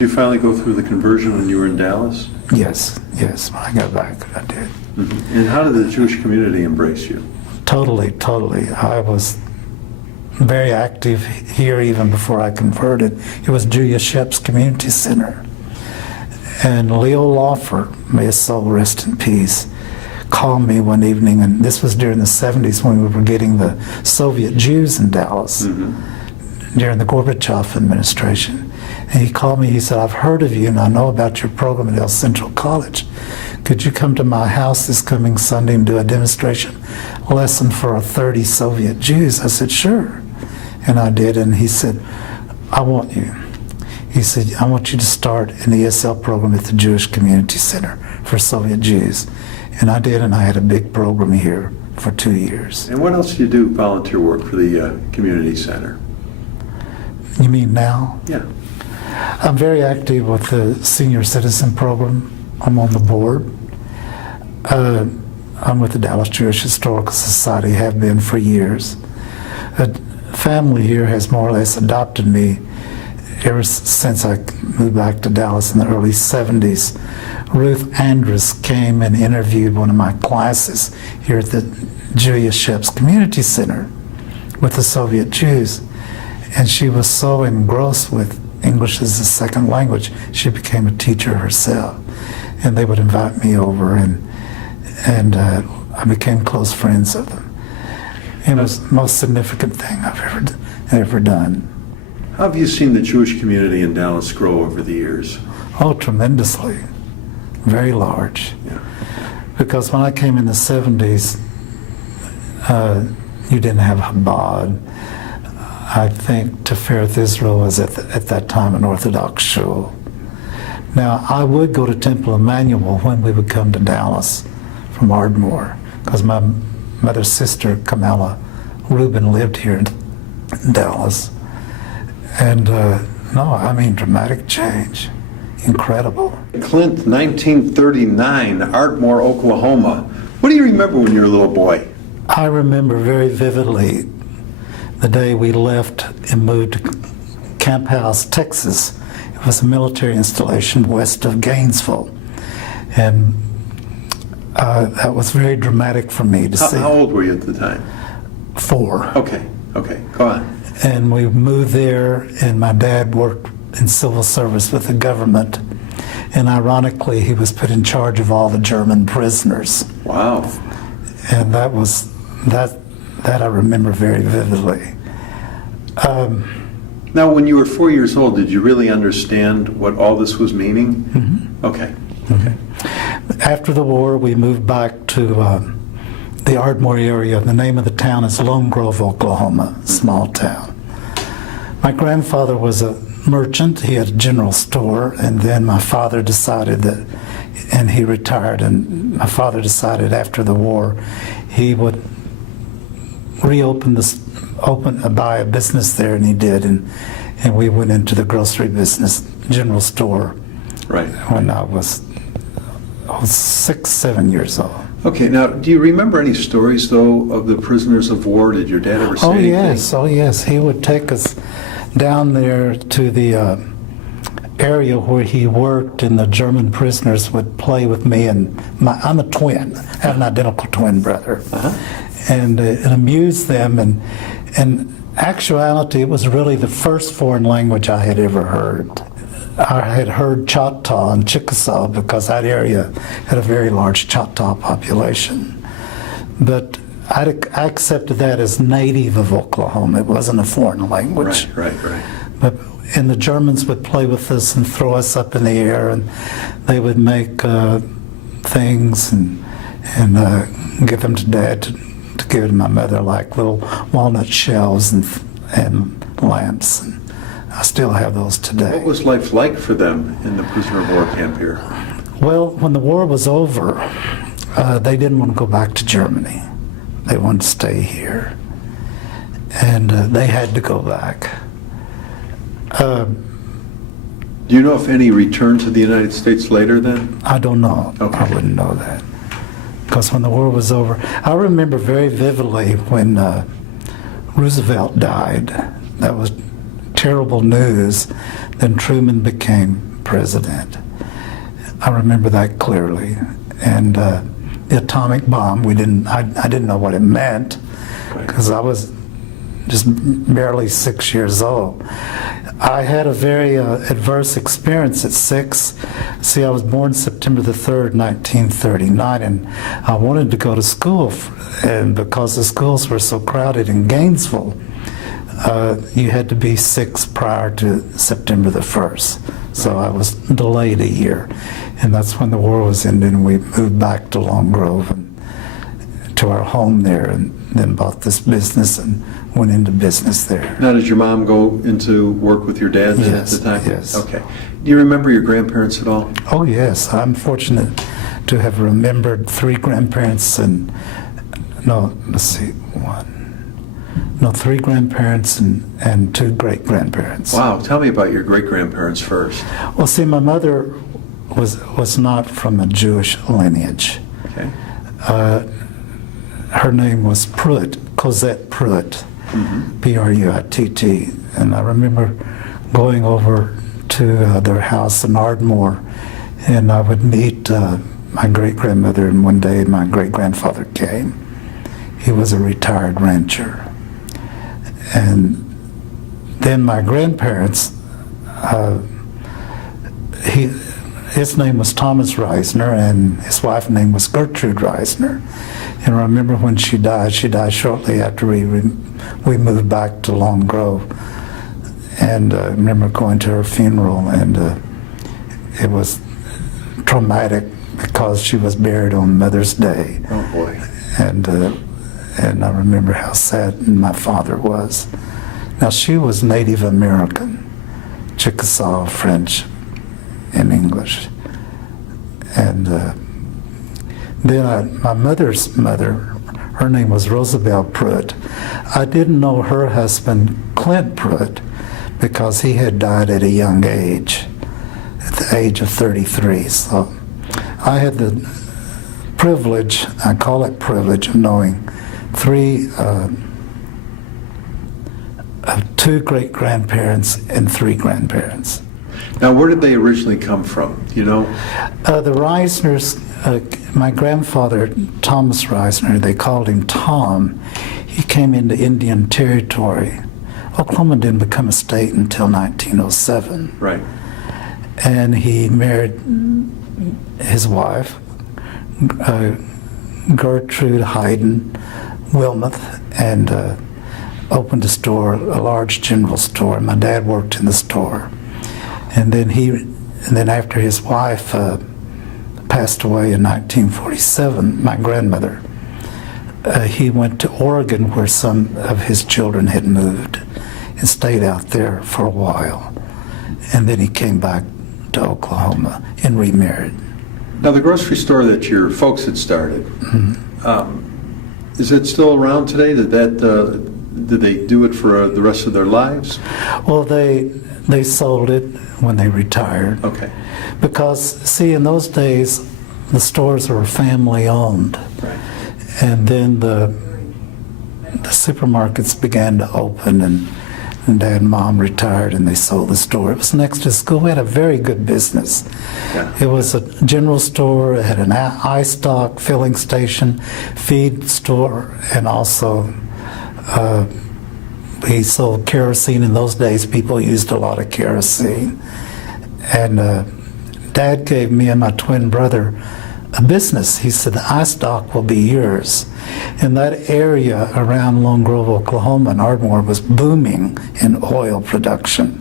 Did you finally go through the conversion when you were in Dallas? Yes, when I got back, I did. Mm-hmm. And how did the Jewish community embrace you? Totally. I was very active here even before I converted. It was Julia Shep's Community Center. And Leo Lawford, may his soul rest in peace, called me one evening, and this was during the 70s when we were getting the Soviet Jews in Dallas, during the Gorbachev administration. And he called me, he said, I've heard of you and I know about your program at El Central College. Could you come to my house this coming Sunday and do a demonstration lesson for 30 Soviet Jews? I said, sure. And I did, and he said, I want you. He said, I want you to start an ESL program at the Jewish Community Center for Soviet Jews. And I did, and I had a big program here for 2 years. And what else do you do volunteer work for the community center? You mean now? Yeah. I'm very active with the senior citizen program. I'm on the board. I'm with the Dallas Jewish Historical Society, have been for years. A family here has more or less adopted me ever since I moved back to Dallas in the early 70s. Ruth Andrus came and interviewed one of my classes here at the Julia Shep's Community Center with the Soviet Jews. And she was so engrossed with English as a second language, she became a teacher herself. And they would invite me over, and I became close friends of them. It was the most significant thing I've ever done. How have you seen the Jewish community in Dallas grow over the years? Oh, tremendously. Very large. Yeah. Because when I came in the 70s, you didn't have Chabad. I think Tifereth Israel was at that time an Orthodox shul. Now, I would go to Temple Emmanuel when we would come to Dallas from Ardmore, because my mother's sister, Kamala Rubin, lived here in Dallas. And no, I mean dramatic change. Incredible. Clint, 1939, Ardmore, Oklahoma. What do you remember when you were a little boy? I remember very vividly the day we left and moved to Camp House, Texas. It was a military installation west of Gainesville. And that was very dramatic for me to see. How old were you at the time? 4. Okay, go on. And we moved there, and my dad worked in civil service with the government. And ironically, he was put in charge of all the German prisoners. Wow. And that I remember very vividly. Now, when you were 4 years old, did you really understand what all this was meaning? Mm-hmm. Okay. After the war, we moved back to the Ardmore area. The name of the town is Lone Grove, Oklahoma, a small town. My grandfather was a merchant. He had a general store, and then my father decided that, and he retired, and my father decided after the war he would buy a business there, and he did, and we went into the grocery business, general store, right, when I was 6, 7 years old. Okay, now, do you remember any stories, though, of the prisoners of war? Did your dad ever say anything? Oh, yes. He would take us down there to the area where he worked, and the German prisoners would play with me, and I'm a twin. I have an identical twin brother. And it amused them, and in actuality, it was really the first foreign language I had ever heard. I had heard Choctaw and Chickasaw because that area had a very large Choctaw population. But I accepted that as native of Oklahoma. It wasn't a foreign language. Right. And the Germans would play with us and throw us up in the air, and they would make things and give them to Dad to give to my mother, like little walnut shells and lamps. And I still have those today. What was life like for them in the prisoner of war camp here? Well, when the war was over, they didn't want to go back to Germany. They wanted to stay here. And they had to go back. Do you know if any returned to the United States later then? I don't know. Okay. I wouldn't know that. Because when the war was over, I remember very vividly when Roosevelt died. That was terrible news. Then Truman became president. I remember that clearly. And the atomic bomb, I didn't know what it meant because I was just barely 6 years old. I had a very adverse experience at 6. See, I was born September the 3rd, 1939, and I wanted to go to school, and because the schools were so crowded in Gainesville, you had to be 6 prior to September the 1st. So I was delayed a year, and that's when the war was ending, and we moved back to Long Grove and to our home there, and then bought this business and went into business there. Now, did your mom go into work with your dad then Yes, at the time? yes. Okay. Do you remember your grandparents at all? Oh yes, I'm fortunate to have remembered 3 grandparents and, no, let's see, 3 grandparents and 2 great-grandparents. Wow, tell me about your great-grandparents first. Well, see, my mother was not from a Jewish lineage. Okay. Her name was Pruitt, Cosette Pruitt, P-R-U-I-T-T. And I remember going over to their house in Ardmore, and I would meet my great-grandmother, and one day my great-grandfather came. He was a retired rancher. And then my grandparents, his name was Thomas Risner, and his wife's name was Gertrude Risner. And I remember when she died shortly after we moved back to Long Grove. And I remember going to her funeral, and it was traumatic because she was buried on Mother's Day. Oh boy. And I remember how sad my father was. Now, she was Native American, Chickasaw, French, and English. And then my mother's mother, her name was Rosabelle Pruitt. I didn't know her husband, Clint Pruitt, because he had died at a young age, at the age of 33. So I had the privilege, I call it privilege, of knowing 2 great-grandparents and 3 grandparents. Now, where did they originally come from? Do you know? The Risners, my grandfather, Thomas Risner, they called him Tom. He came into Indian Territory. Oklahoma didn't become a state until 1907. Right. And he married his wife, Gertrude Hayden Wilmoth, and opened a store, a large general store. My dad worked in the store. And then after his wife passed away in 1947, my grandmother, he went to Oregon, where some of his children had moved, and stayed out there for a while. And then he came back to Oklahoma and remarried. Now, the grocery store that your folks had started, is it still around today? Did they do it for the rest of their lives? Well, they sold it when they retired. Okay. Because, see, in those days, the stores were family owned. Right. And then the supermarkets began to open, and Dad and Mom retired, and they sold the store. It was next to school. We had a very good business. Yeah. It was a general store. It had an eye stock filling station, feed store, and also we sold kerosene. In those days, people used a lot of kerosene. And Dad gave me and my twin brother a business. He said, the eye stock will be yours. And that area around Lone Grove, Oklahoma, and Ardmore was booming in oil production.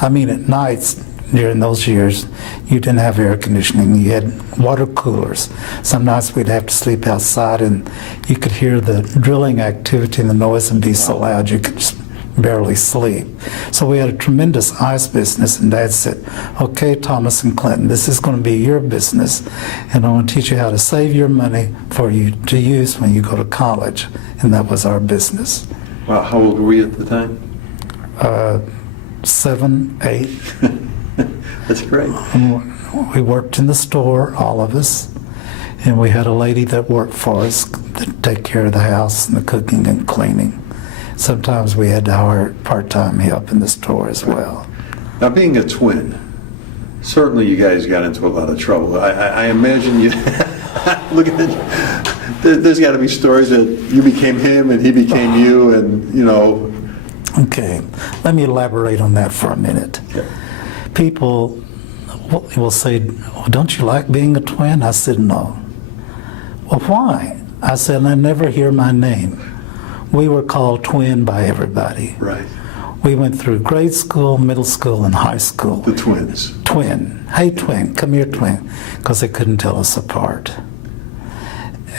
I mean, at nights, during those years, you didn't have air conditioning. You had water coolers. Some nights we'd have to sleep outside, and you could hear the drilling activity, and the noise would be so loud you could just barely sleep. So we had a tremendous ice business, and Dad said, okay, Thomas and Clinton, this is going to be your business, and I want to teach you how to save your money for you to use when you go to college. And that was our business. Wow, how old were you at the time? 7, 8. That's great. We worked in the store, all of us, and we had a lady that worked for us to take care of the house and the cooking and cleaning. Sometimes we had to hire part-time help in the store as well. Now, being a twin, Certainly you guys got into a lot of trouble. I imagine you, look at it, there's got to be stories that you became him and he became you, and, you know. Okay, let me elaborate on that for a minute. Okay. People will say, well, don't you like being a twin? I said, no. Well, why? I said, I never hear my name. We were called twin by everybody. Right. We went through grade school, middle school, and high school. The twins. Twin. Hey, twin. Come here, twin. Because they couldn't tell us apart.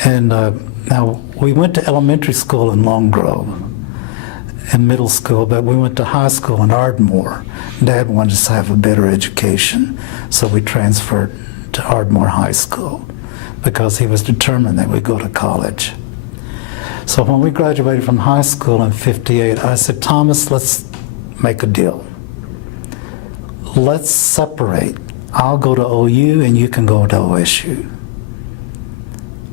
And now, we went to elementary school in Long Grove and middle school, but we went to high school in Ardmore. Dad wanted us to have a better education, so we transferred to Ardmore High School because he was determined that we'd go to college. So when we graduated from high school in '58, I said, Thomas, let's make a deal. Let's separate. I'll go to OU and you can go to OSU.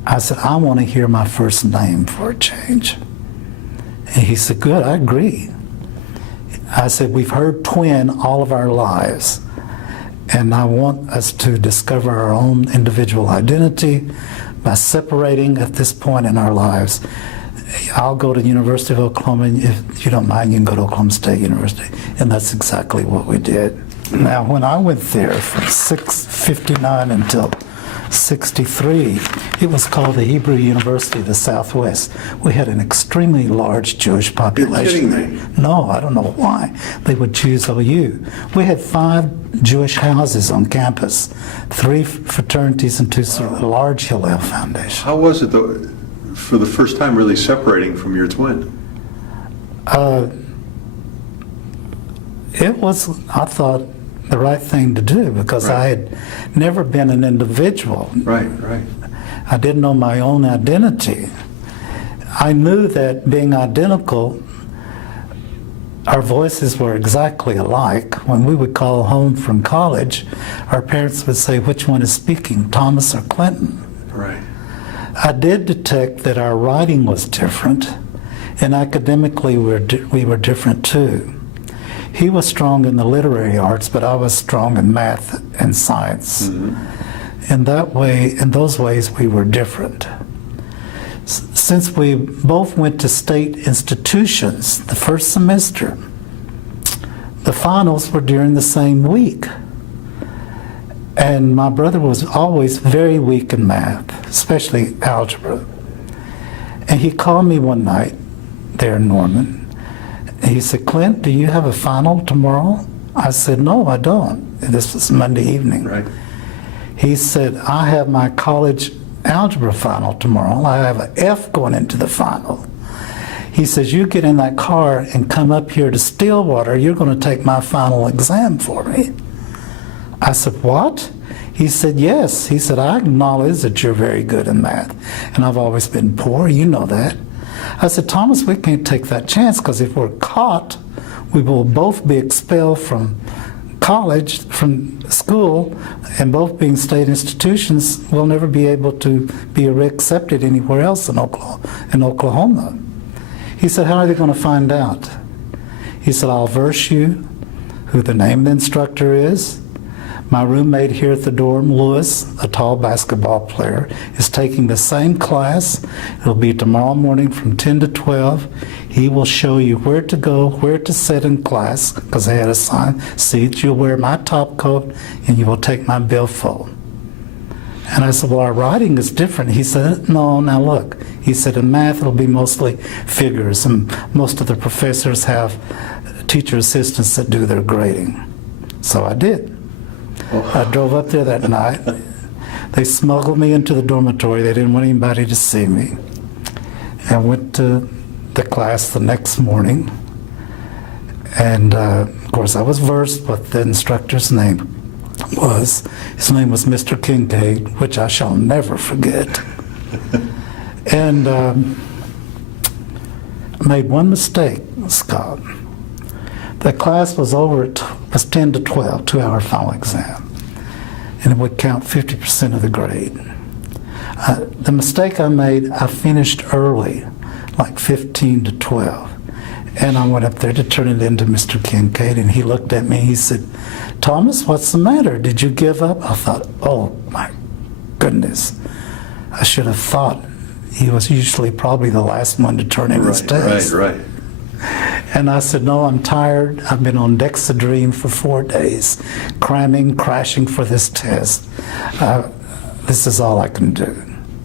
I said, I want to hear my first name for a change. And he said, good, I agree. I said, we've heard twin all of our lives, and I want us to discover our own individual identity by separating at this point in our lives. I'll go to the University of Oklahoma, and if you don't mind, you can go to Oklahoma State University. And that's exactly what we did. Now, when I went there from 59 until 63, it was called the Hebrew University of the Southwest. We had an extremely large Jewish population. You're kidding me. No, I don't know why they would choose OU. We had 5 Jewish houses on campus, 3 fraternities and 2 large Hillel Foundation. How was it, though, for the first time really separating from your twin? It was, I thought, the right thing to do because Right. I had never been an individual. Right, right. I didn't know my own identity. I knew that being identical, our voices were exactly alike. When we would call home from college, our parents would say, which one is speaking, Thomas or Clinton? Right. I did detect that our writing was different, and academically we were different too. He was strong in the literary arts, but I was strong in math and science. Mm-hmm. In those ways, we were different. Since we both went to state institutions the first semester, the finals were during the same week. And my brother was always very weak in math, especially algebra. And he called me one night there in Norman. And he said, Clint, do you have a final tomorrow? I said, no, I don't. This was Monday evening. Right. He said, I have my college algebra final tomorrow. I have an F going into the final. He says, you get in that car and come up here to Stillwater. You're going to take my final exam for me. I said, what? He said, yes. He said, I acknowledge that you're very good in math, and I've always been poor. You know that. I said, Thomas, we can't take that chance because if we're caught, we will both be expelled from college, from school, and both being state institutions, we'll never be able to be accepted anywhere else in Oklahoma. He said, how are they going to find out? He said, I'll verse you who the name of the instructor is. My roommate here at the dorm, Lewis, a tall basketball player, is taking the same class. It'll be tomorrow morning from 10 to 12. He will show you where to go, where to sit in class, because they had assigned seats. You'll wear my top coat, and you will take my billfold. And I said, well, our writing is different. He said, no, now look. He said, in math, it'll be mostly figures, and most of the professors have teacher assistants that do their grading. So I did. I drove up there that night. They smuggled me into the dormitory. They didn't want anybody to see me. And went to the class the next morning. And of course, I was versed what the instructor's name was. His name was Mr. Kincaid, which I shall never forget. And made one mistake, Scott. The class was over, was 10 to 12, 2-hour final exam. And it would count 50% of the grade. The mistake I made, I finished early, like 15 to 12. And I went up there to turn it into Mr. Kincaid, and he looked at me, he said, "Thomas, what's the matter? Did you give up?" I thought, oh my goodness. I should have thought he was usually probably the last one to turn in his test. Right. And I said, "No, I'm tired. I've been on Dexedrine for 4 days, cramming, crashing for this test. This is all I can do."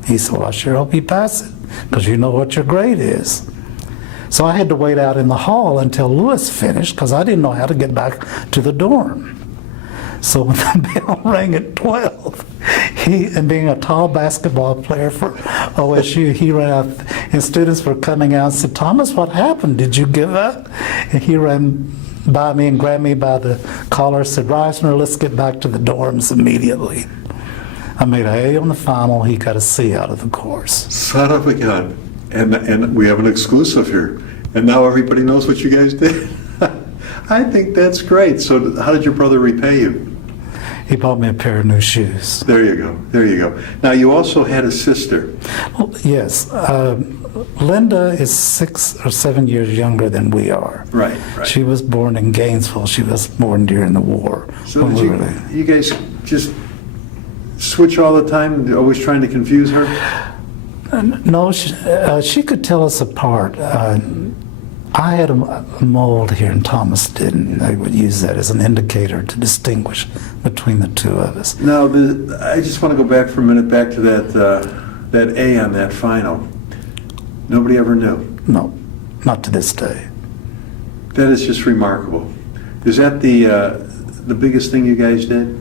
He said, "Well, I sure hope you pass it, because you know what your grade is." So I had to wait out in the hall until Lewis finished, because I didn't know how to get back to the dorm. So when the bell rang at 12, and being a tall basketball player for OSU, he ran out, and students were coming out and said, "Thomas, what happened? Did you give up?" And he ran by me and grabbed me by the collar, said, "Risner, let's get back to the dorms immediately." I made an A on the final. He got a C out of the course. Son of a gun. And we have an exclusive here. And now everybody knows what you guys did. I think that's great. So how did your brother repay you? He bought me a pair of new shoes. There you go. Now, you also had a sister. Well, yes. Linda is 6 or 7 years younger than we are. Right. She was born in Gainesville. She was born during the war. So did you guys just switch all the time, always trying to confuse her? No, she could tell us apart. I had a mold here and Thomas didn't. They would use that as an indicator to distinguish between the two of us. Now, I just want to go back for a minute, back to that A on that final. Nobody ever knew? No, not to this day. That is just remarkable. Is that the biggest thing you guys did?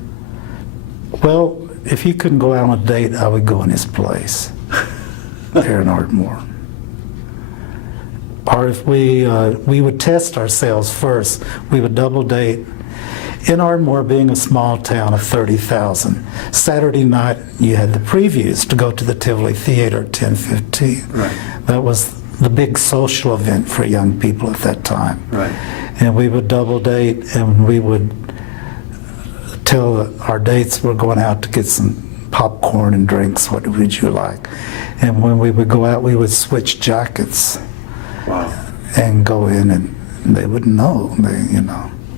Well, if he couldn't go out on a date, I would go in his place there in Ardmore. Or if we would test ourselves first, we would double date. In Ardmore, being a small town of 30,000, Saturday night you had the previews to go to the Tivoli Theater at 10:15. Right. That was the big social event for young people at that time. Right. And we would double date, and we would tell our dates we're going out to get some popcorn and drinks. What would you like? And when we would go out, we would switch jackets. Wow. And go in, and they wouldn't know.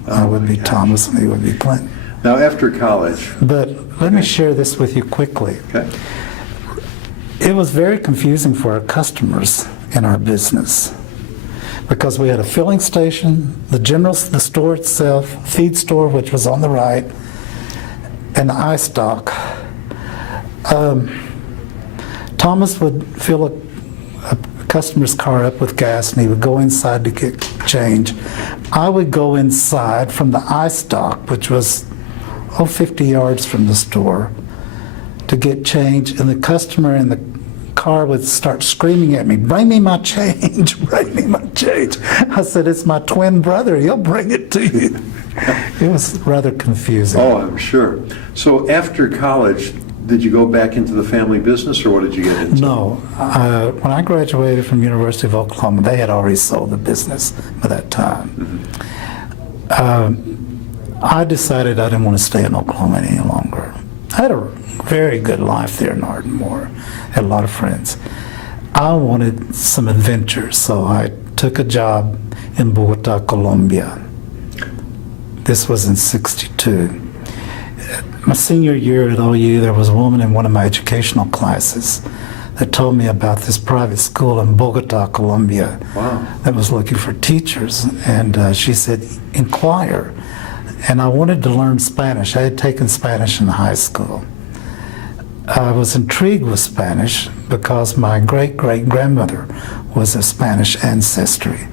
I would be Thomas and he would be Clint. Now, after college. But let me share this with you quickly. Okay. It was very confusing for our customers in our business, because we had a filling station, the store itself, feed store, which was on the right, and the eye stock. Thomas would fill a customer's car up with gas, and he would go inside to get change. I would go inside from the eye stock, which was 50 yards from the store, to get change, and the customer in the car would start screaming at me, "Bring me my change, bring me my change." I said, "It's my twin brother, he'll bring it to you." It was rather confusing. Oh, I'm sure. So after college, did you go back into the family business, or what did you get into? No. When I graduated from University of Oklahoma, they had already sold the business by that time. I decided I didn't want to stay in Oklahoma any longer. I had a very good life there in Ardmore. Had a lot of friends. I wanted some adventures, so I took a job in Bogota, Colombia. This was in '62. My senior year at OU, there was a woman in one of my educational classes that told me about this private school in Bogota, Colombia. Wow. That was looking for teachers. And she said, "Inquire." And I wanted to learn Spanish. I had taken Spanish in high school. I was intrigued with Spanish because my great-great-grandmother was of Spanish ancestry.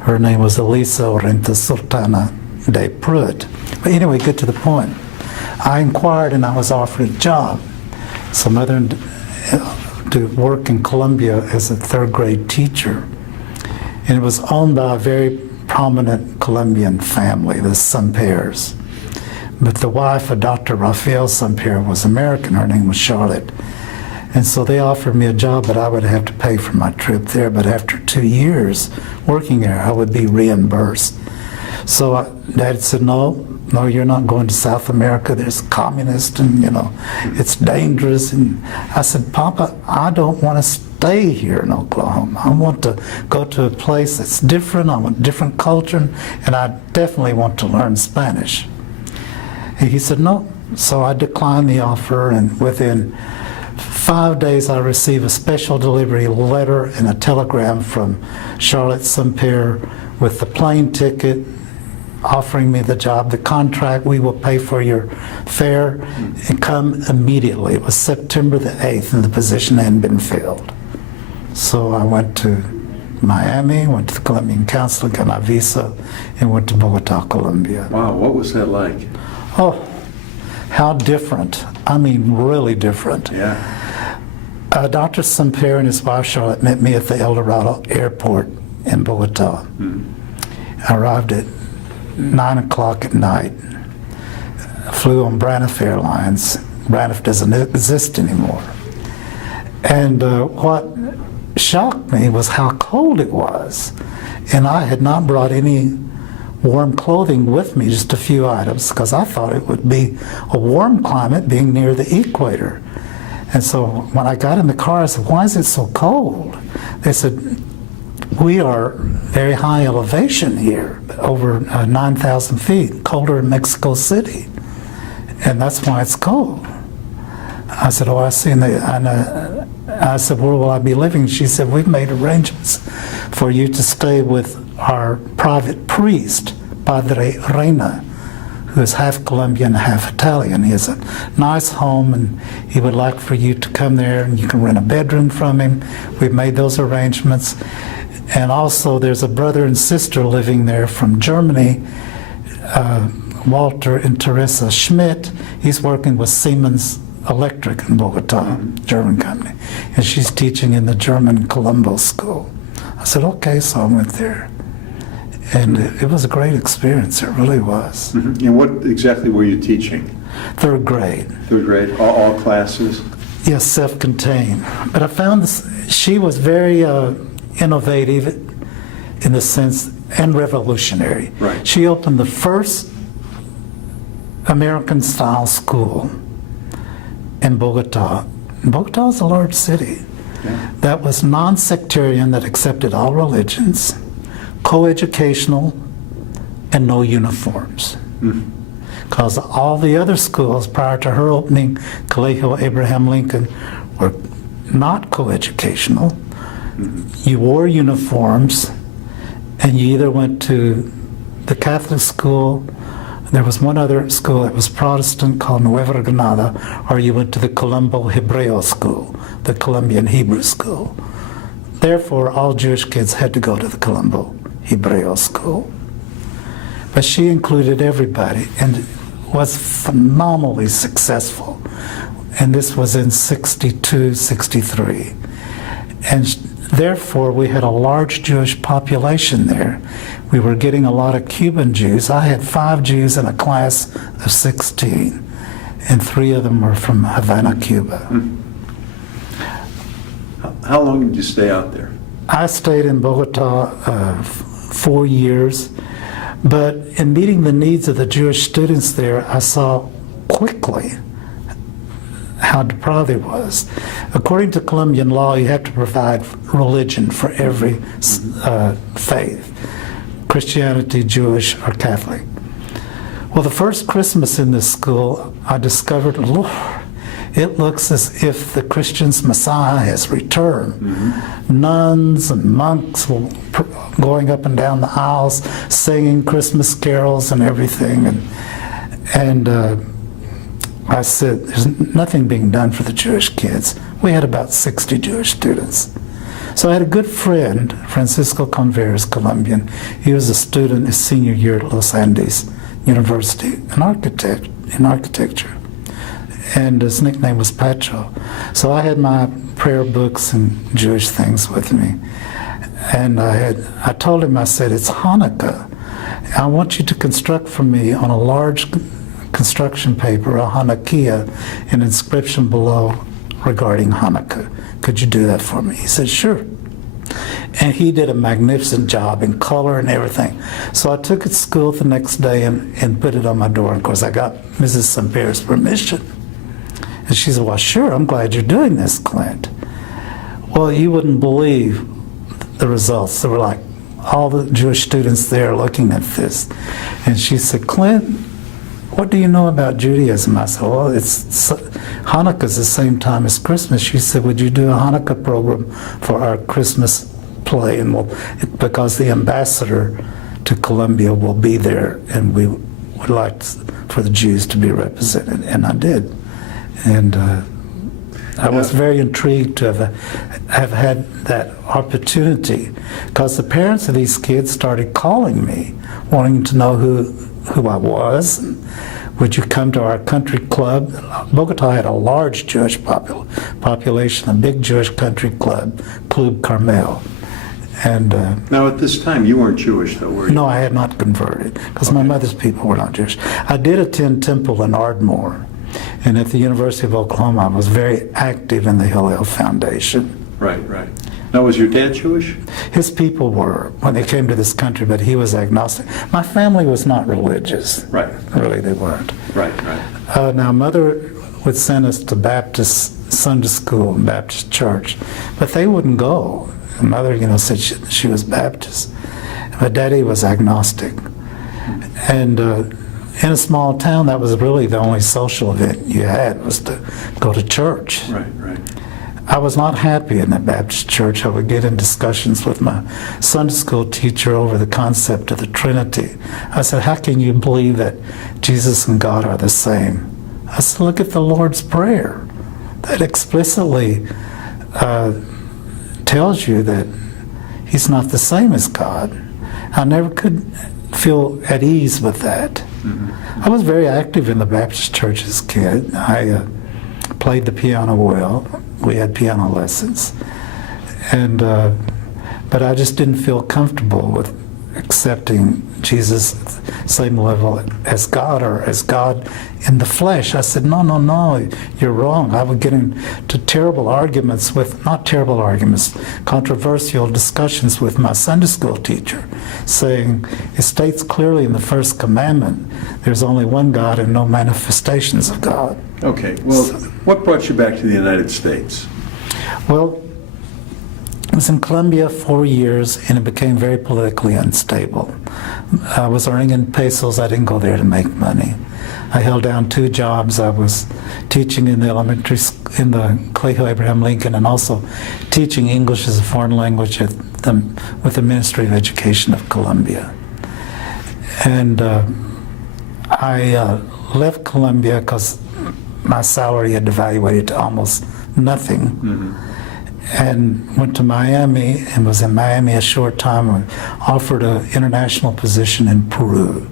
Her name was Elisa Orenta Sultana de Prud. But anyway, get to the point. I inquired and I was offered a job. So mother to work in Colombia as a third grade teacher. And it was owned by a very prominent Colombian family, the Sampers. But the wife of Dr. Rafael Samper was American. Her name was Charlotte. And so they offered me a job, but I would have to pay for my trip there. But after 2 years working there, I would be reimbursed. So Dad said, no, you're not going to South America. There's communists and, it's dangerous. And I said, Papa, I don't want to stay here in Oklahoma. I want to go to a place that's different. I want a different culture, and I definitely want to learn Spanish. And he said, no. So I declined the offer, and within 5 days I received a special delivery letter and a telegram from Charlotte Samper with the plane ticket, offering me the job, the contract, we will pay for your fare, and come immediately. It was September the 8th, and the position hadn't been filled. So I went to Miami, went to the Colombian consulate, got my visa, and went to Bogota, Colombia. Wow, what was that like? Oh, how different. I mean, really different. Yeah. Dr. Samper and his wife Charlotte met me at the El Dorado airport in Bogota. I arrived at 9 o'clock at night. Flew on Braniff Airlines. Braniff doesn't exist anymore. And what shocked me was how cold it was. And I had not brought any warm clothing with me, just a few items, because I thought it would be a warm climate being near the equator. And so when I got in the car, I said, why is it so cold? They said, we are very high elevation here, over 9,000 feet, colder than Mexico City. And that's why it's cold. I said, oh, I see. And I said, where will I be living? She said, we've made arrangements for you to stay with our private priest, Padre Reina, who is half Colombian, half Italian. He has a nice home, and he would like for you to come there, and you can rent a bedroom from him. We've made those arrangements. And also, there's a brother and sister living there from Germany, Walter and Teresa Schmidt. He's working with Siemens Electric in Bogota, German company. And she's teaching in the German Colombo School. I said, okay, so I went there. And it was a great experience, it really was. And what exactly were you teaching? Third grade. Third grade, all classes? Yes, self-contained. But I found she was very innovative in the sense, and revolutionary. Right. She opened the first American-style school in Bogota. Bogota is a large city. Yeah. That was non-sectarian, that accepted all religions, co-educational, and no uniforms. Because all the other schools prior to her opening, Colegio Abraham Lincoln, were not co-educational. You wore uniforms, and you either went to the Catholic school, there was one other school that was Protestant called Nueva Granada, or you went to the Colombo Hebreo school, the Colombian Hebrew school. Therefore, all Jewish kids had to go to the Colombo Hebreo school. But she included everybody and was phenomenally successful. And this was in 62, 63. And therefore, we had a large Jewish population there. We were getting a lot of Cuban Jews. I had 5 Jews in a class of 16, and 3 of them were from Havana, Cuba. How long did you stay out there? I stayed in Bogota 4 years, but in meeting the needs of the Jewish students there, I saw quickly how deprived it was. According to Colombian law, you have to provide religion for every faith, Christianity, Jewish, or Catholic. Well, the first Christmas in this school, I discovered, Lord, it looks as if the Christian's Messiah has returned. Nuns and monks were going up and down the aisles, singing Christmas carols and everything. And I said, there's nothing being done for the Jewish kids. We had about 60 Jewish students. So I had a good friend, Francisco Converes, Colombian. He was a student his senior year at Los Andes University, an architect in architecture. And his nickname was Pacho. So I had my prayer books and Jewish things with me. And I told him, I said, it's Hanukkah. I want you to construct for me on a large construction paper, a Hanukkah, an inscription below regarding Hanukkah. Could you do that for me? He said, sure. And he did a magnificent job in color and everything. So I took it to school the next day and put it on my door. Of course, I got Mrs. St. Pierre's permission. And she said, well, sure, I'm glad you're doing this, Clint. Well, you wouldn't believe the results. There were like all the Jewish students there looking at this. And she said, Clint, what do you know about Judaism? I said, well, Hanukkah's the same time as Christmas. She said, would you do a Hanukkah program for our Christmas play? And because the ambassador to Colombia will be there, and we would like for the Jews to be represented. And I did. And I was very intrigued to have had that opportunity, because the parents of these kids started calling me, wanting to know who I was. And would you come to our country club? Bogota had a large Jewish population, a big Jewish country club, Club Carmel. And now at this time, you weren't Jewish, though, were you? no, I had not converted, because my mother's people were not Jewish. I did attend temple in Ardmore. And at the University of Oklahoma, I was very active in the Hillel Foundation. Right, right. Now, was your dad Jewish? His people were when they came to this country, but he was agnostic. My family was not religious. Right. Really, they weren't. Right, right. Now, Mother would send us to Baptist Sunday school and Baptist church, but they wouldn't go. And Mother, said she was Baptist. But Daddy was agnostic. And in a small town, that was really the only social event you had, was to go to church. Right, right. I was not happy in that Baptist church. I would get in discussions with my Sunday school teacher over the concept of the Trinity. I said, how can you believe that Jesus and God are the same? I said, look at the Lord's Prayer. That explicitly tells you that he's not the same as God. I never could feel at ease with that. Mm-hmm. I was very active in the Baptist church as a kid. I played the piano well. We had piano lessons. And but I just didn't feel comfortable with accepting Jesus same level as God, or as God in the flesh. I said, no, you're wrong. I would get into terrible arguments not terrible arguments, controversial discussions with my Sunday school teacher, saying, it states clearly in the first commandment, there's only one God and no manifestations of God. Okay, well, what brought you back to the United States? Well, I was in Colombia 4 years, and it became very politically unstable. I was earning in pesos. I didn't go there to make money. I held down 2 jobs. I was teaching in the elementary in the Colegio Abraham Lincoln, and also teaching English as a foreign language with the Ministry of Education of Colombia. And I left Colombia because my salary had devaluated to almost nothing. Mm-hmm. And went to Miami, and was in Miami a short time, and offered an international position in Peru.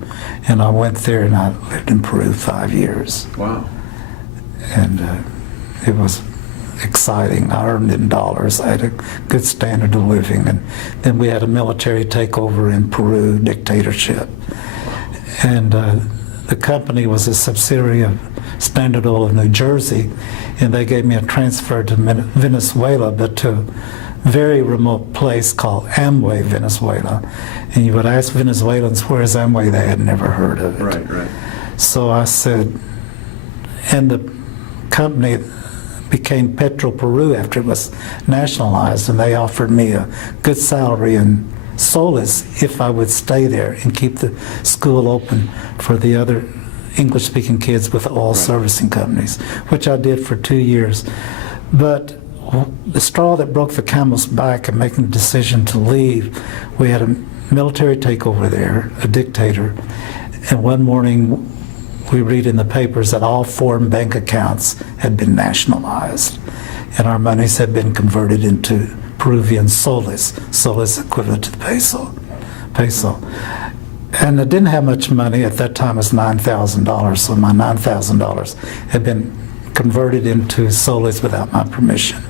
And I went there, and I lived in Peru 5 years. Wow. And it was exciting. I earned in dollars. I had a good standard of living. And then we had a military takeover in Peru, dictatorship. And the company was a subsidiary of Standard Oil of New Jersey, and they gave me a transfer to Venezuela, but to a very remote place called Amway, Venezuela. And you would ask Venezuelans, where is Amway? They had never heard of it. Right, right. So I said, and the company became Petro Peru after it was nationalized, and they offered me a good salary in soles if I would stay there and keep the school open for the other English-speaking kids with oil servicing companies, which I did for 2 years. But the straw that broke the camel's back in making the decision to leave, we had a military takeover there, a dictator, and one morning we read in the papers that all foreign bank accounts had been nationalized, and our monies had been converted into Peruvian soles equivalent to the peso. And I didn't have much money at that time. It was $9,000, so my $9,000 had been converted into soles without my permission.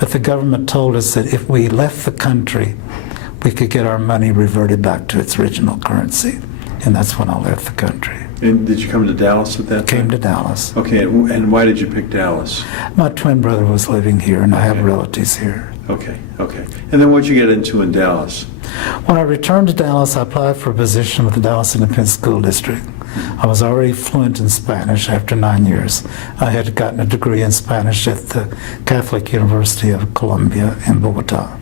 But the government told us that if we left the country, we could get our money reverted back to its original currency. And that's when I left the country. And did you come to Dallas at that time? Came to Dallas. Okay, and why did you pick Dallas? My twin brother was living here, and I have relatives here. Okay, okay. And then what'd you get into in Dallas? When I returned to Dallas, I applied for a position with the Dallas Independent School District. I was already fluent in Spanish after 9 years. I had gotten a degree in Spanish at the Catholic University of Colombia in Bogota.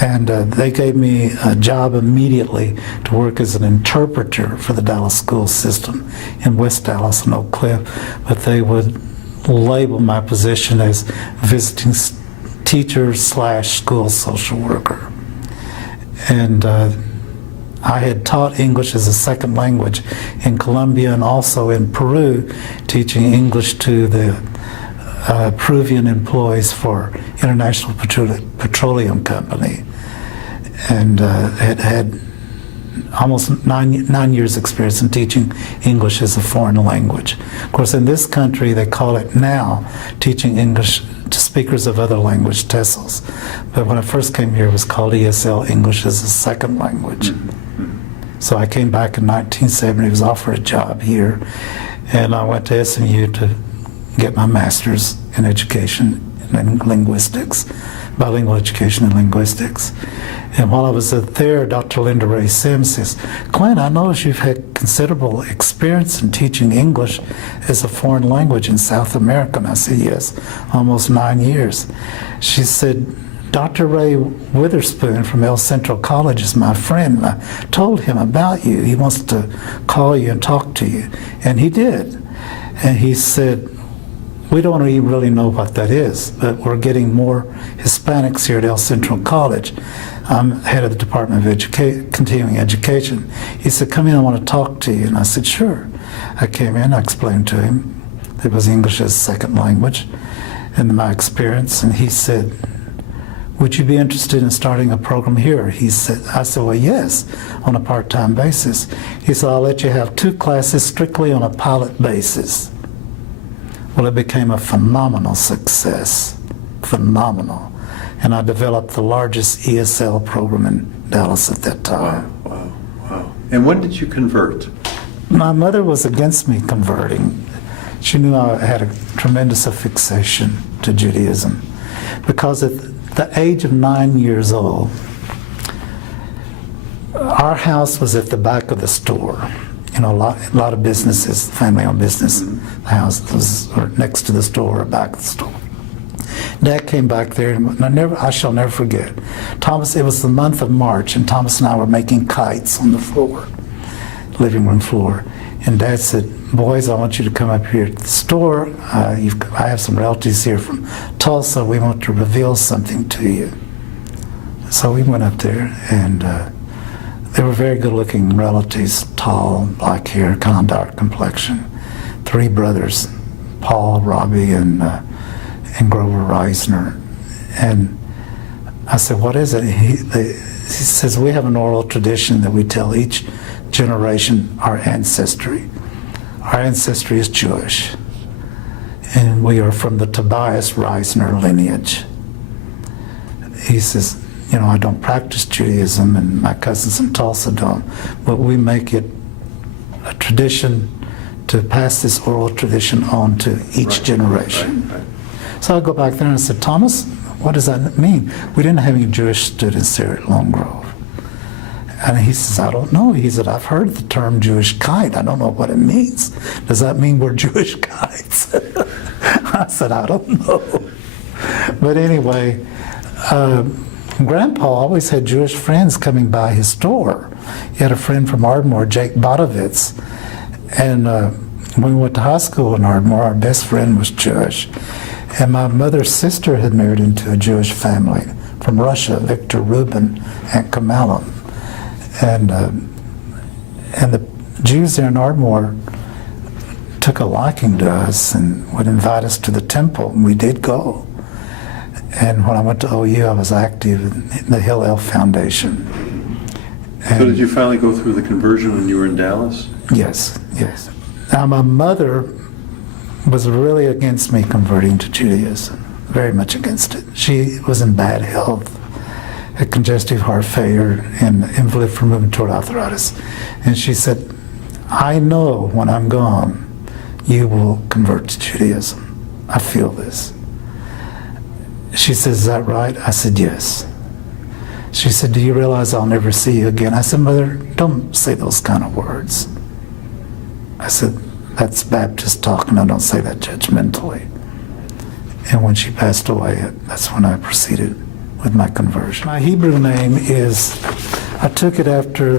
And they gave me a job immediately to work as an interpreter for the Dallas school system in West Dallas and Oak Cliff. But they would label my position as visiting teacher / school social worker. And I had taught English as a second language in Colombia and also in Peru, teaching English to the Peruvian employees for International Petroleum Company, and had almost nine years experience in teaching English as a foreign language. Of course, in this country, they call it now teaching English to speakers of other language, TESOLs. But when I first came here, it was called ESL, English as a second language. So I came back in 1970, was offered a job here, and I went to SMU to get my master's in education in linguistics, bilingual education in linguistics. And while I was there, Dr. Linda Ray Sims says, "Clint, I notice you've had considerable experience in teaching English as a foreign language in South America." And I said, "Yes, almost 9 years." She said, "Dr. Ray Witherspoon from El Centro College is my friend. I told him about you. He wants to call you and talk to you." And he did. And he said, "We don't even really know what that is, but we're getting more Hispanics here at El Centro College. I'm head of the Department of Continuing Education." He said, "Come in, I want to talk to you." And I said, "Sure." I came in, I explained to him it was English as a second language and my experience. And he said, "Would you be interested in starting a program here?" I said, "Well, yes, on a part-time basis." He said, "I'll let you have 2 classes strictly on a pilot basis." Well, it became a phenomenal success, phenomenal. And I developed the largest ESL program in Dallas at that time. Wow, wow. And when did you convert? My mother was against me converting. She knew I had a tremendous fixation to Judaism, because at the age of 9 years old, our house was at the back of the store. You know, a lot of businesses, family-owned business, the house was next to the store or back of the store. Dad came back there, and I shall never forget. It was the month of March, and Thomas and I were making kites on the floor, living room floor. And Dad said, "Boys, I want you to come up here to the store. I have some relatives here from Tulsa. We want to reveal something to you." So we went up there, and they were very good-looking relatives, tall, black hair, kind of dark complexion. 3 brothers, Paul, Robbie, and Grover Risner. And I said, "What is it?" He says, "We have an oral tradition that we tell each generation our ancestry. Our ancestry is Jewish, and we are from the Tobias Risner lineage." He says, "You know, I don't practice Judaism, and my cousins in Tulsa don't, but we make it a tradition to pass this oral tradition on to each generation." Right. So I go back there and I said, "Thomas, what does that mean? We didn't have any Jewish students there at Lone Grove." And he says, "I don't know." He said, "I've heard the term Jewish kite. I don't know what it means. Does that mean we're Jewish kites?" I said, "I don't know." But anyway, Grandpa always had Jewish friends coming by his store. He had a friend from Ardmore, Jake Bodovitz. And when we went to high school in Ardmore, our best friend was Jewish. And my mother's sister had married into a Jewish family from Russia, Victor Rubin and Kamala. And the Jews there in Ardmore took a liking to us and would invite us to the temple, and we did go. And when I went to OU, I was active in the Hillel Foundation. So did you finally go through the conversion when you were in Dallas? Yes, yes. Now my mother was really against me converting to Judaism, very much against it. She was in bad health, had congestive heart failure and invalid for rheumatoid arthritis. And she said, "I know when I'm gone, you will convert to Judaism. I feel this." She says, "Is that right?" I said, "Yes." She said, "Do you realize I'll never see you again?" I said, "Mother, don't say those kind of words." I said, "That's Baptist talk, and I don't say that judgmentally." And when she passed away, that's when I proceeded with my conversion. My Hebrew name is, I took it after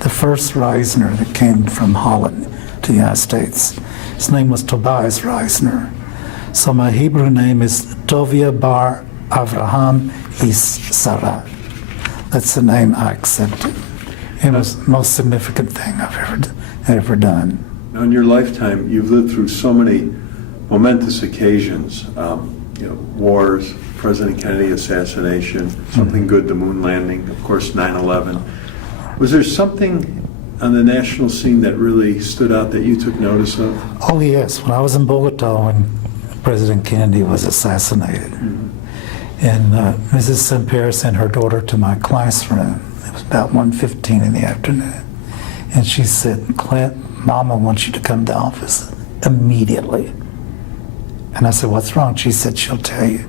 the first Risner that came from Holland to the United States. His name was Tobias Risner. So my Hebrew name is Tovia Bar Avraham Is Sarah. That's the name I accepted. It was the most significant thing I've ever done. Now, in your lifetime, you've lived through so many momentous occasions, wars, President Kennedy assassination, something good, the moon landing, of course, 9/11. Was there something on the national scene that really stood out that you took notice of? Oh yes, when I was in Bogota when President Kennedy was assassinated. And Mrs. Semper sent her daughter to my classroom. It was about 1:15 in the afternoon. And she said, "Clint, Mama wants you to come to the office immediately." And I said, "What's wrong?" She said, "She'll tell you."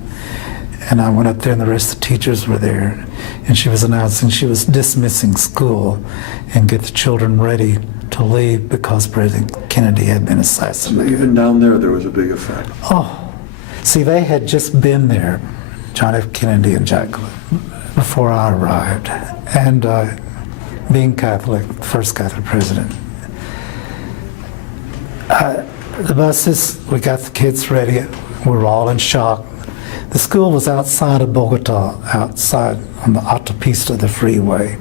And I went up there and the rest of the teachers were there. And she was announcing she was dismissing school and get the children ready to leave because President Kennedy had been So assassinated. even down there was a big effect. Oh, see, they had just been there, John F. Kennedy and Jacqueline, before I arrived. And being Catholic, first Catholic president. The buses, we got the kids ready. We were all in shock. The school was outside of Bogota, outside on the autopista, the freeway.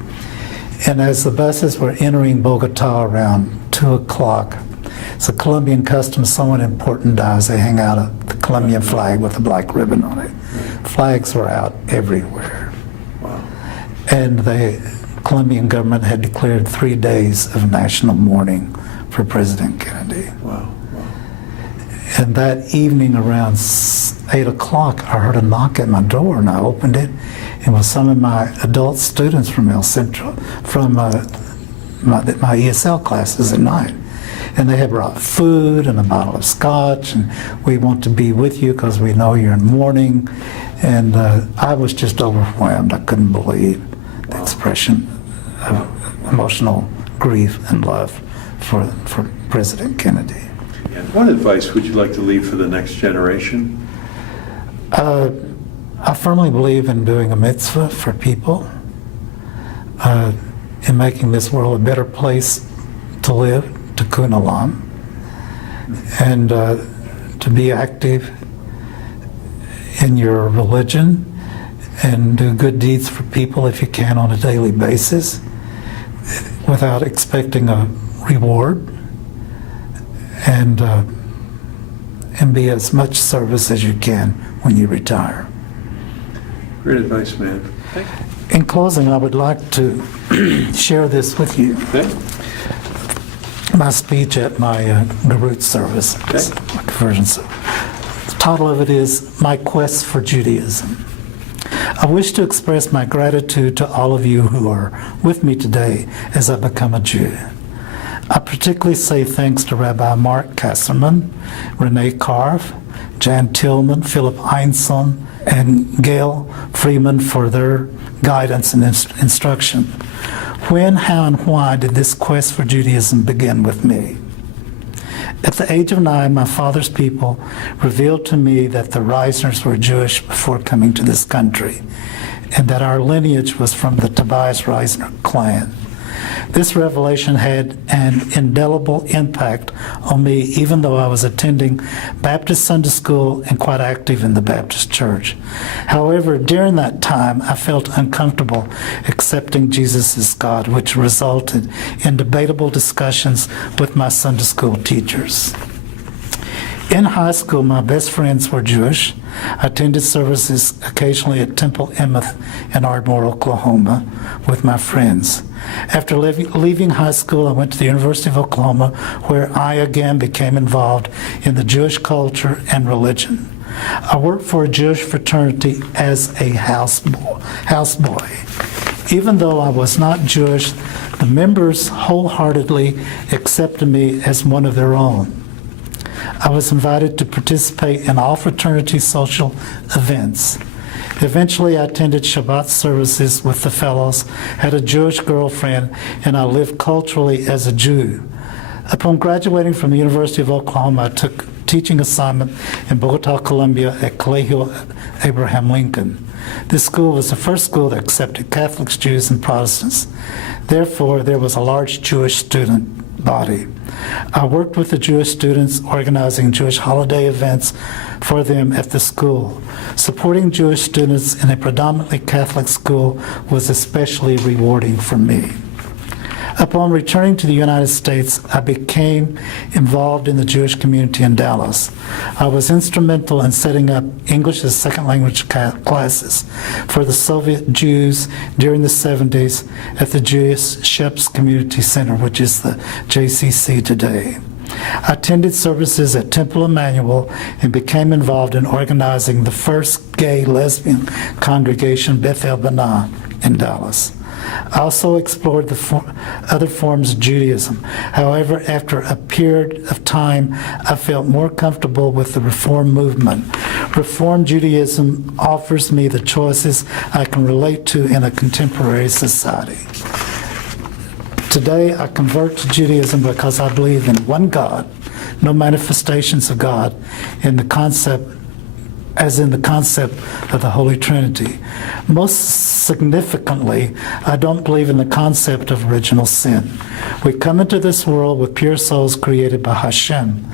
And as the buses were entering Bogota around 2 o'clock, it's a Colombian custom, someone important dies, they hang out the Colombian flag with a black ribbon on it. Flags were out everywhere. Wow. And the Colombian government had declared 3 days of national mourning for President Kennedy. Wow. And that evening around 8 o'clock, I heard a knock at my door, and I opened it. It was some of my adult students from El Centro, from my ESL classes at night. And they had brought food and a bottle of scotch, and "We want to be with you because we know you're in mourning." And I was just overwhelmed. I couldn't believe the expression of emotional grief and love for President Kennedy. And what advice would you like to leave for the next generation? I firmly believe in doing a mitzvah for people, in making this world a better place to live, tikkun olam, and to be active in your religion and do good deeds for people if you can on a daily basis without expecting a reward, and be as much service as you can when you retire. Great advice, man. Thank you. In closing, I would like to share this with you. Okay. My speech at my Garut service, my conversion service. The title of it is "My Quest for Judaism." I wish to express my gratitude to all of you who are with me today as I become a Jew. I particularly say thanks to Rabbi Mark Kasserman, Renee Carve, Jan Tillman, Philip Einson, and Gail Freeman for their guidance and instruction. When, how, and why did this quest for Judaism begin with me? At the age of 9, my father's people revealed to me that the Risners were Jewish before coming to this country, and that our lineage was from the Tobias Risner clan. This revelation had an indelible impact on me, even though I was attending Baptist Sunday school and quite active in the Baptist church. However, during that time, I felt uncomfortable accepting Jesus as God, which resulted in debatable discussions with my Sunday school teachers. In high school, my best friends were Jewish. I attended services occasionally at Temple Emeth in Ardmore, Oklahoma, with my friends. After leaving high school, I went to the University of Oklahoma, where I again became involved in the Jewish culture and religion. I worked for a Jewish fraternity as a houseboy. Even though I was not Jewish, the members wholeheartedly accepted me as one of their own. I was invited to participate in all fraternity social events. Eventually, I attended Shabbat services with the fellows, had a Jewish girlfriend, and I lived culturally as a Jew. Upon graduating from the University of Oklahoma, I took teaching assignment in Bogota, Colombia at Colegio Abraham Lincoln. This school was the first school that accepted Catholics, Jews, and Protestants. Therefore, there was a large Jewish student body. I worked with the Jewish students, organizing Jewish holiday events for them at the school. Supporting Jewish students in a predominantly Catholic school was especially rewarding for me. Upon returning to the United States, I became involved in the Jewish community in Dallas. I was instrumental in setting up English as second language classes for the Soviet Jews during the 70s at the Jewish Sheps Community Center, which is the JCC today. I attended services at Temple Emmanuel and became involved in organizing the first gay-lesbian congregation, Beth El Banah, in Dallas. I also explored the other forms of Judaism. However, after a period of time, I felt more comfortable with the Reform movement. Reform Judaism offers me the choices I can relate to in a contemporary society. Today, I convert to Judaism because I believe in one God, no manifestations of God, in the concept of the Holy Trinity. Most significantly, I don't believe in the concept of original sin. We come into this world with pure souls created by Hashem.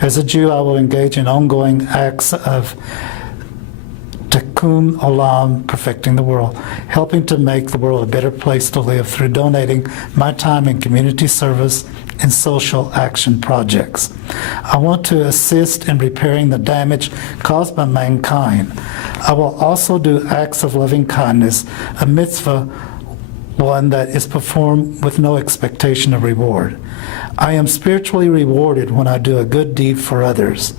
As a Jew, I will engage in ongoing acts of Tikkun Olam, perfecting the world, helping to make the world a better place to live through donating my time in community service and social action projects. I want to assist in repairing the damage caused by mankind. I will also do acts of loving kindness, a mitzvah, one that is performed with no expectation of reward. I am spiritually rewarded when I do a good deed for others.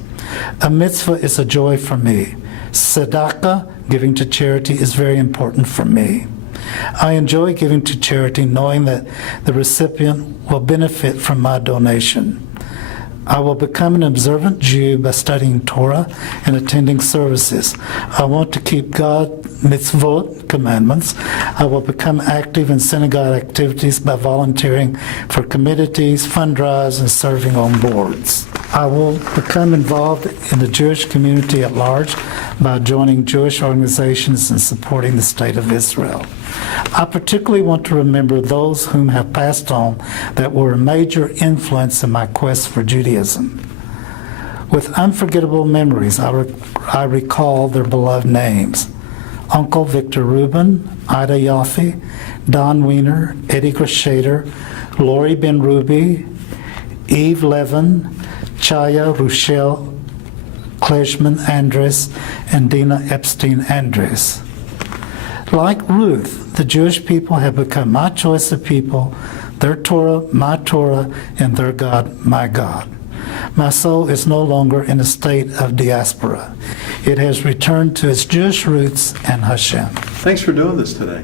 A mitzvah is a joy for me. Tzedakah, giving to charity, is very important for me. I enjoy giving to charity knowing that the recipient will benefit from my donation. I will become an observant Jew by studying Torah and attending services. I want to keep God's mitzvot, commandments. I will become active in synagogue activities by volunteering for committees, fund drives, and serving on boards. I will become involved in the Jewish community at large by joining Jewish organizations and supporting the State of Israel. I particularly want to remember those whom have passed on that were a major influence in my quest for Judaism. With unforgettable memories, I recall their beloved names. Uncle Victor Rubin, Ida Yaffe, Don Wiener, Eddie Grashader, Lori Ben Ruby, Eve Levin, Chaya Rochelle Kleshman Andres, and Dina Epstein Andres. Like Ruth, the Jewish people have become my choice of people, their Torah, my Torah, and their God, my God. My soul is no longer in a state of diaspora. It has returned to its Jewish roots and Hashem. Thanks for doing this today.